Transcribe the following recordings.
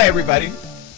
Hi, everybody.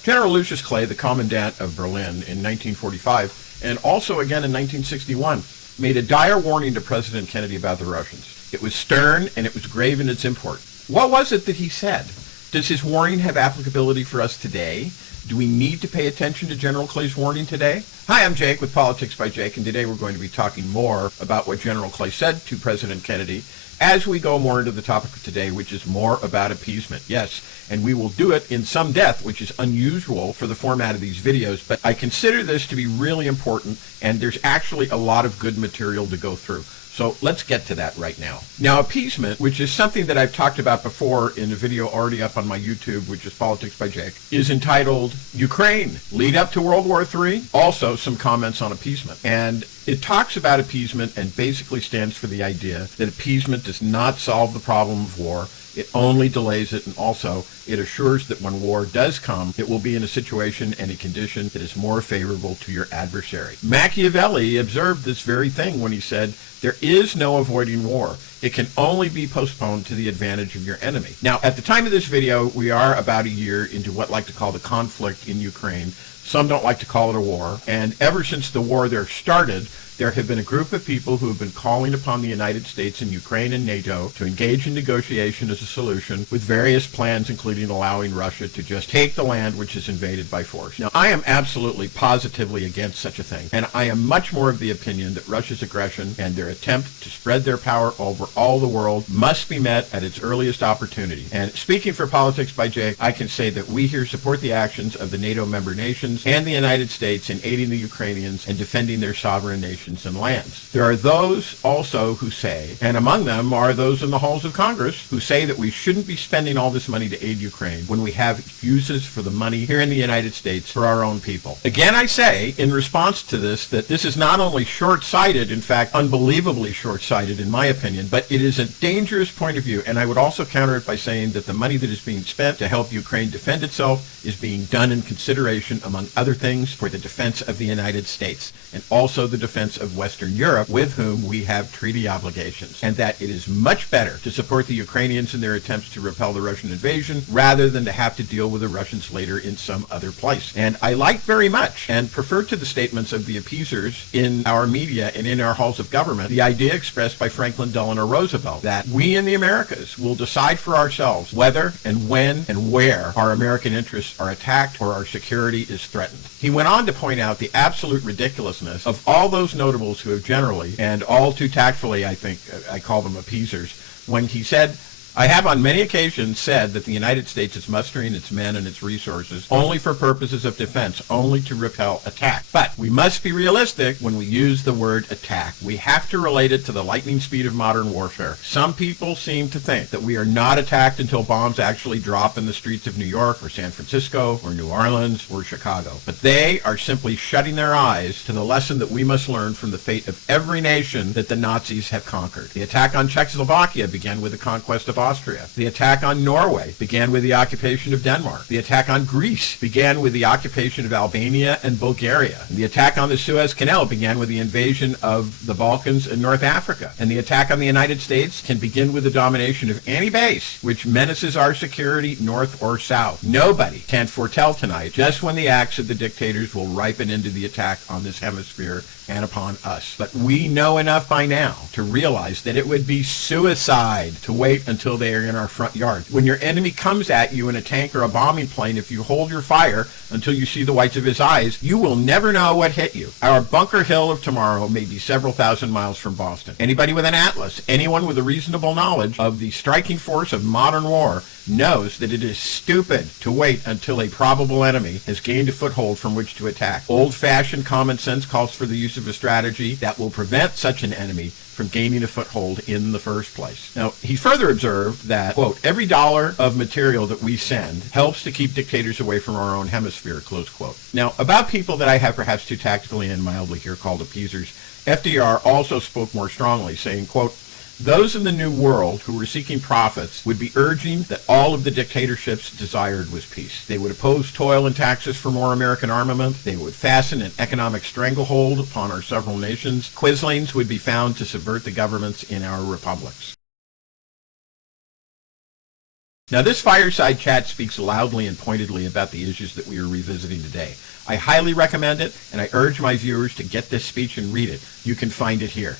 General Lucius Clay, the Commandant of Berlin in 1945, and also again in 1961, made a dire warning to President Kennedy about the Russians. It was stern and it was grave in its import. What was it that he said? Does his warning have applicability for us today? Do we need to pay attention to General Clay's warning today? Hi, I'm Jake with Politics by Jake, and today we're going to be talking more about what General Clay said to President Kennedy as we go more into the topic of today, which is more about appeasement. Yes, and we will do it in some depth, which is unusual for the format of these videos, but I consider this to be really important, and there's actually a lot of good material to go through. So let's get to that right now. Now, appeasement, which is something that I've talked about before in a video already up on my YouTube, which is Politics by Jake, is entitled Ukraine, Lead Up to World War III. Also, some comments on appeasement. And it talks about appeasement and basically stands for the idea that appeasement does not solve the problem of war. It only delays it, and also it assures that when war does come, it will be in a situation and a condition that is more favorable to your adversary. Machiavelli observed this very thing when he said, there is no avoiding war. It can only be postponed to the advantage of your enemy. Now, at the time of this video, we are about a year into what I like to call the conflict in Ukraine. Some don't like to call it a war. And ever since the war there started, there have been a group of people who have been calling upon the United States and Ukraine and NATO to engage in negotiation as a solution with various plans, including allowing Russia to just take the land which is invaded by force. Now, I am absolutely positively against such a thing, and I am much more of the opinion that Russia's aggression and their attempt to spread their power over all the world must be met at its earliest opportunity. And speaking for Politics by Jake, I can say that we here support the actions of the NATO member nations and the United States in aiding the Ukrainians and defending their sovereign nations and lands. There are those also who say, and among them are those in the halls of Congress, who say that we shouldn't be spending all this money to aid Ukraine when we have uses for the money here in the United States for our own people. Again, I say, in response to this, that this is not only short-sighted, in fact, unbelievably short-sighted in my opinion, but it is a dangerous point of view, and I would also counter it by saying that the money that is being spent to help Ukraine defend itself is being done in consideration, among other things, for the defense of the United States, and also the defense of Western Europe, with whom we have treaty obligations, and that it is much better to support the Ukrainians in their attempts to repel the Russian invasion rather than to have to deal with the Russians later in some other place. And I like very much and prefer to the statements of the appeasers in our media and in our halls of government the idea expressed by Franklin Delano Roosevelt that we in the Americas will decide for ourselves whether and when and where our American interests are attacked or our security is threatened. He went on to point out the absolute ridiculousness of all those notables who have generally, and all too tactfully, I think, I call them appeasers, when he said, I have on many occasions said that the United States is mustering its men and its resources only for purposes of defense, only to repel attack. But we must be realistic when we use the word attack. We have to relate it to the lightning speed of modern warfare. Some people seem to think that we are not attacked until bombs actually drop in the streets of New York or San Francisco or New Orleans or Chicago. But they are simply shutting their eyes to the lesson that we must learn from the fate of every nation that the Nazis have conquered. The attack on Czechoslovakia began with the conquest of Austria. The attack on Norway began with the occupation of Denmark. The attack on Greece began with the occupation of Albania and Bulgaria. And the attack on the Suez Canal began with the invasion of the Balkans and North Africa. And the attack on the United States can begin with the domination of any base which menaces our security north or south. Nobody can foretell tonight just when the acts of the dictators will ripen into the attack on this hemisphere and upon us. But we know enough by now to realize that it would be suicide to wait until they are in our front yard. When your enemy comes at you in a tank or a bombing plane, if you hold your fire until you see the whites of his eyes, you will never know what hit you. Our Bunker Hill of tomorrow may be several thousand miles from Boston. Anybody with an atlas, anyone with a reasonable knowledge of the striking force of modern war, knows that it is stupid to wait until a probable enemy has gained a foothold from which to attack. Old-fashioned common sense calls for the use of a strategy that will prevent such an enemy from gaining a foothold in the first place. Now, he further observed that, quote, every dollar of material that we send helps to keep dictators away from our own hemisphere, close quote. Now, about people that I have perhaps too tactfully and mildly here called appeasers, FDR also spoke more strongly, saying, quote, those in the New World who were seeking profits would be urging that all of the dictatorships desired was peace. They would oppose toil and taxes for more American armament. They would fasten an economic stranglehold upon our several nations. Quislings would be found to subvert the governments in our republics. Now, this fireside chat speaks loudly and pointedly about the issues that we are revisiting today. I highly recommend it, and I urge my viewers to get this speech and read it. You can find it here.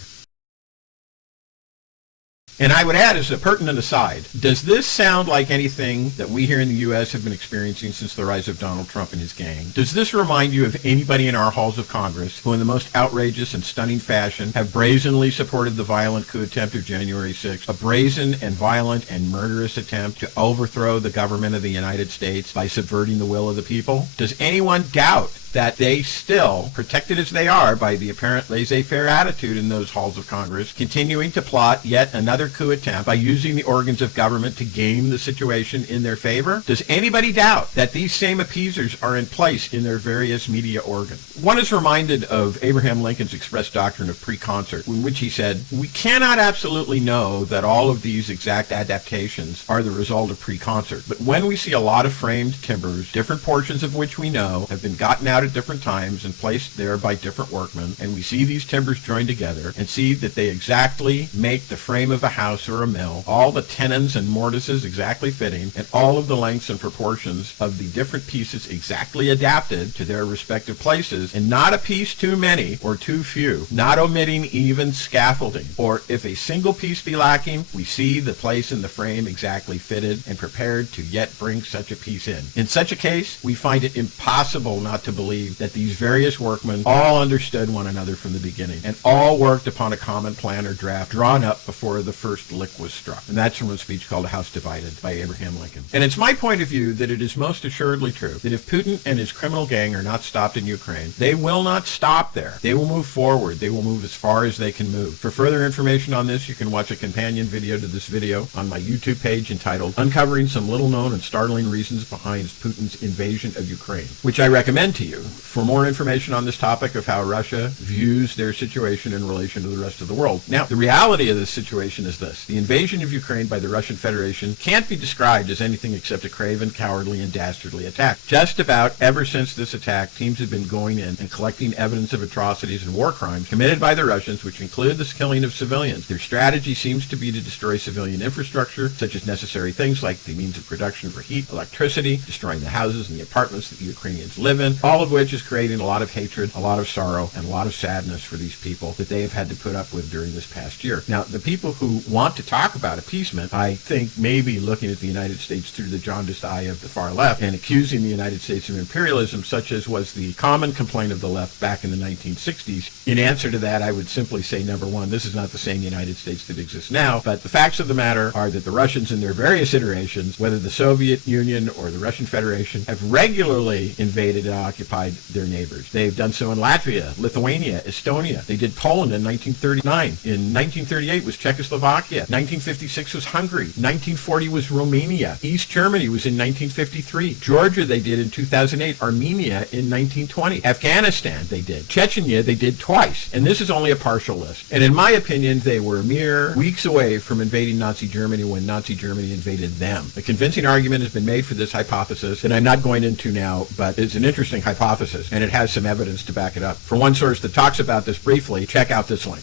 And I would add, as a pertinent aside, does this sound like anything that we here in the U.S. have been experiencing since the rise of Donald Trump and his gang? Does this remind you of anybody in our halls of Congress who, in the most outrageous and stunning fashion, have brazenly supported the violent coup attempt of January 6th, a brazen and violent and murderous attempt to overthrow the government of the United States by subverting the will of the people? Does anyone doubt that they still, protected as they are by the apparent laissez-faire attitude in those halls of Congress, continuing to plot yet another coup attempt by using the organs of government to game the situation in their favor? Does anybody doubt that these same appeasers are in place in their various media organs? One is reminded of Abraham Lincoln's express doctrine of pre-concert, in which he said, "We cannot absolutely know that all of these exact adaptations are the result of pre-concert, but when we see a lot of framed timbers, different portions of which we know have been gotten out at different times and placed there by different workmen, and we see these timbers joined together and see that they exactly make the frame of a house or a mill, all the tenons and mortises exactly fitting, and all of the lengths and proportions of the different pieces exactly adapted to their respective places, and not a piece too many or too few, not omitting even scaffolding. Or if a single piece be lacking, we see the place in the frame exactly fitted and prepared to yet bring such a piece in. In such a case, we find it impossible not to believe that these various workmen all understood one another from the beginning and all worked upon a common plan or draft drawn up before the first lick was struck." And that's from a speech called A House Divided by Abraham Lincoln. And it's my point of view that it is most assuredly true that if Putin and his criminal gang are not stopped in Ukraine, they will not stop there. They will move forward. They will move as far as they can move. For further information on this, you can watch a companion video to this video on my YouTube page entitled "Uncovering Some Little Known and Startling Reasons Behind Putin's Invasion of Ukraine," which I recommend to you for more information on this topic of how Russia views their situation in relation to the rest of the world. Now, the reality of this situation is this. The invasion of Ukraine by the Russian Federation can't be described as anything except a craven, cowardly, and dastardly attack. Just about ever since this attack, teams have been going in and collecting evidence of atrocities and war crimes committed by the Russians, which include the killing of civilians. Their strategy seems to be to destroy civilian infrastructure, such as necessary things like the means of production for heat, electricity, destroying the houses and the apartments that the Ukrainians live in, all of which is creating a lot of hatred, a lot of sorrow, and a lot of sadness for these people that they have had to put up with during this past year. Now, the people who want to talk about appeasement, I think, may be looking at the United States through the jaundiced eye of the far left and accusing the United States of imperialism, such as was the common complaint of the left back in the 1960s. In answer to that, I would simply say, number one, this is not the same United States that exists now, but the facts of the matter are that the Russians in their various iterations, whether the Soviet Union or the Russian Federation, have regularly invaded and occupied their neighbors. They've done so in Latvia, Lithuania, Estonia. They did Poland in 1939. In 1938 was Czechoslovakia. 1956 was Hungary. 1940 was Romania. East Germany was in 1953. Georgia they did in 2008. Armenia in 1920. Afghanistan they did. Chechnya they did twice. And this is only a partial list. And in my opinion, they were mere weeks away from invading Nazi Germany when Nazi Germany invaded them. A convincing argument has been made for this hypothesis that I'm not going into now, but it's an interesting hypothesis, and it has some evidence to back it up. For one source that talks about this briefly, check out this link.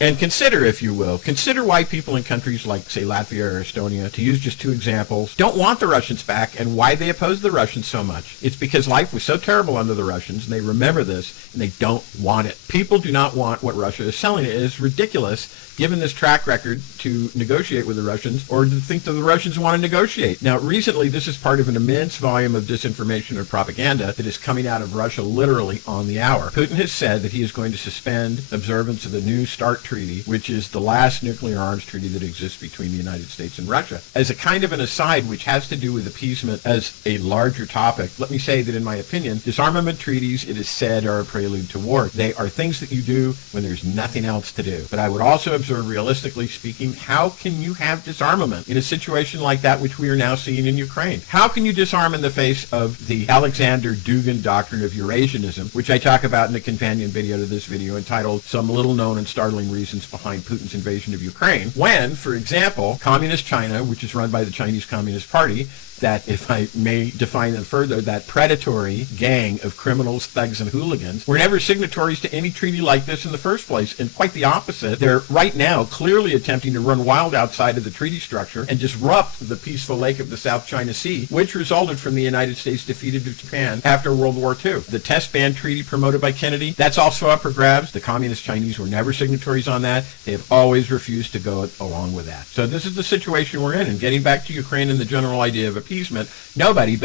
And consider, if you will, consider why people in countries like, say, Latvia or Estonia, to use just two examples, don't want the Russians back and why they oppose the Russians so much. It's because life was so terrible under the Russians, and they remember this, and they don't want it. People do not want what Russia is selling. It is ridiculous, given this track record, to negotiate with the Russians or to think that the Russians want to negotiate. Now, recently, this is part of an immense volume of disinformation and propaganda that is coming out of Russia literally on the hour. Putin has said that he is going to suspend observance of the New START Treaty, which is the last nuclear arms treaty that exists between the United States and Russia. As a kind of an aside, which has to do with appeasement as a larger topic, let me say that in my opinion, disarmament treaties, it is said, are a prelude to war. They are things that you do when there's nothing else to do. But I would also observe, realistically speaking, how can you have disarmament in a situation like that which we are now seeing in Ukraine? How can you disarm in the face of the Alexander Dugin doctrine of Eurasianism, which I talk about in a companion video to this video entitled Some Little Known and Startling Reasons Behind Putin's Invasion of Ukraine, when, for example, Communist China, which is run by the Chinese Communist Party, that, if I may define them further, that predatory gang of criminals, thugs, and hooligans were never signatories to any treaty like this in the first place, and quite the opposite. They're right now clearly attempting to run wild outside of the treaty structure and disrupt the peaceful lake of the South China Sea, which resulted from the United States defeated Japan after World War II. The test ban treaty promoted by Kennedy, that's also up for grabs. The Communist Chinese were never signatories on that. They have always refused to go along with that. So this is the situation we're in. And getting back to Ukraine and the general idea of appeasement, nobody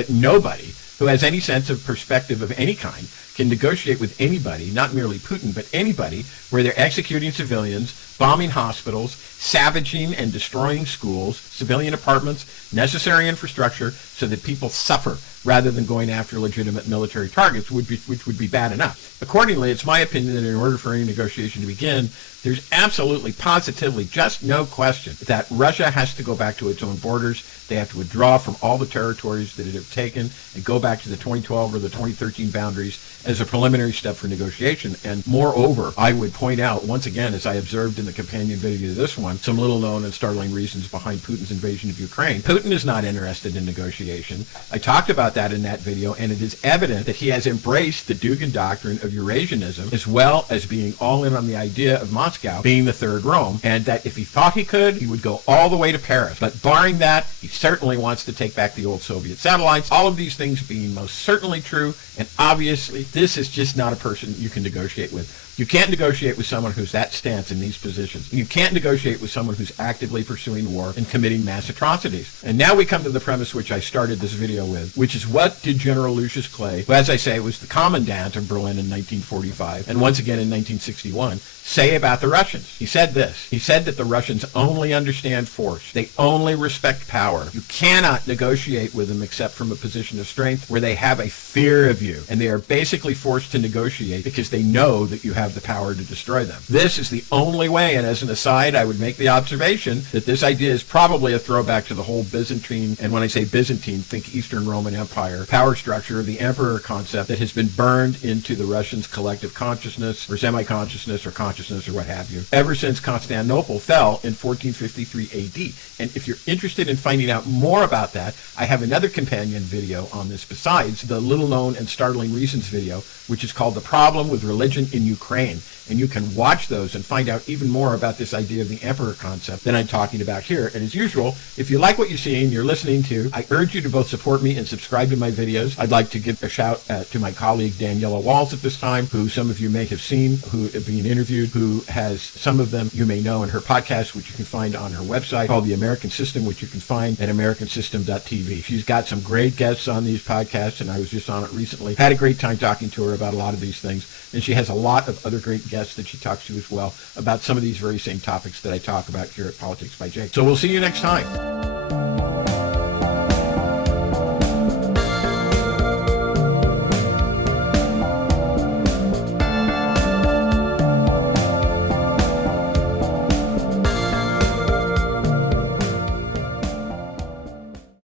who has any sense of perspective of any kind can negotiate with anybody, not merely Putin, but anybody, where they're executing civilians, bombing hospitals, savaging and destroying schools, civilian apartments, necessary infrastructure, so that people suffer rather than going after legitimate military targets, which would be bad enough. Accordingly, it's my opinion that in order for any negotiation to begin, there's absolutely, positively, just no question that Russia has to go back to its own borders. They have to withdraw from all the territories that it has taken and go back to the 2012 or the 2013 boundaries as a preliminary step for negotiation. And moreover, I would point out, once again, as I observed in the companion video to this one, some little known and startling reasons behind Putin's invasion of Ukraine. Putin is not interested in negotiation. I talked about that in that video, and it is evident that he has embraced the Dugin doctrine of Eurasianism, as well as being all in on the idea of Moscow being the third Rome, and that if he thought he could, he would go all the way to Paris. But barring that, he certainly wants to take back the old Soviet satellites. All of these things being most certainly true, and obviously this is just not a person you can negotiate with. You can't negotiate with someone who's that stance in these positions. You can't negotiate with someone who's actively pursuing war and committing mass atrocities. And now we come to the premise which I started this video with, which is, what did General Lucius Clay, who, as I say, was the Commandant of Berlin in 1945, and once again in 1961, say about the Russians? He said this. He said that the Russians only understand force. They only respect power. You cannot negotiate with them except from a position of strength where they have a fear of you, and they are basically forced to negotiate because they know that you have the power to destroy them. This is the only way, and as an aside, I would make the observation that this idea is probably a throwback to the whole Byzantine, and when I say Byzantine, think Eastern Roman Empire, power structure of the emperor concept that has been burned into the Russians' collective consciousness, or semi-consciousness, or consciousness, or what have you, ever since Constantinople fell in 1453 AD. And if you're interested in finding out more about that, I have another companion video on this besides the little known and startling reasons video, which is called The Problem with Religion in Ukraine. And you can watch those and find out even more about this idea of the emperor concept that I'm talking about here. And as usual, if you like what you see and you're listening to, I urge you to both support me and subscribe to my videos. I'd like to give a shout to my colleague Daniela Walls at this time, who some of you may have seen, who is being interviewed, who has some of them you may know in her podcast, which you can find on her website, called The American System, which you can find at americansystem.tv. She's got some great guests on these podcasts, and I was just on it recently. Had a great time talking to her about a lot of these things. And she has a lot of other great guests that she talks to as well about some of these very same topics that I talk about here at Politics by Jake. So we'll see you next time.